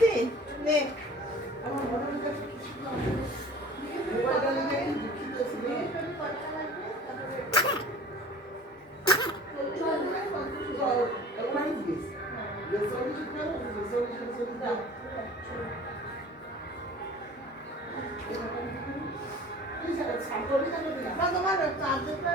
বলছি নে আমার মনের কাছে কিছু না মোবাইলটা নিয়ে দুঃখিত ছিল তোমার চার্জারটা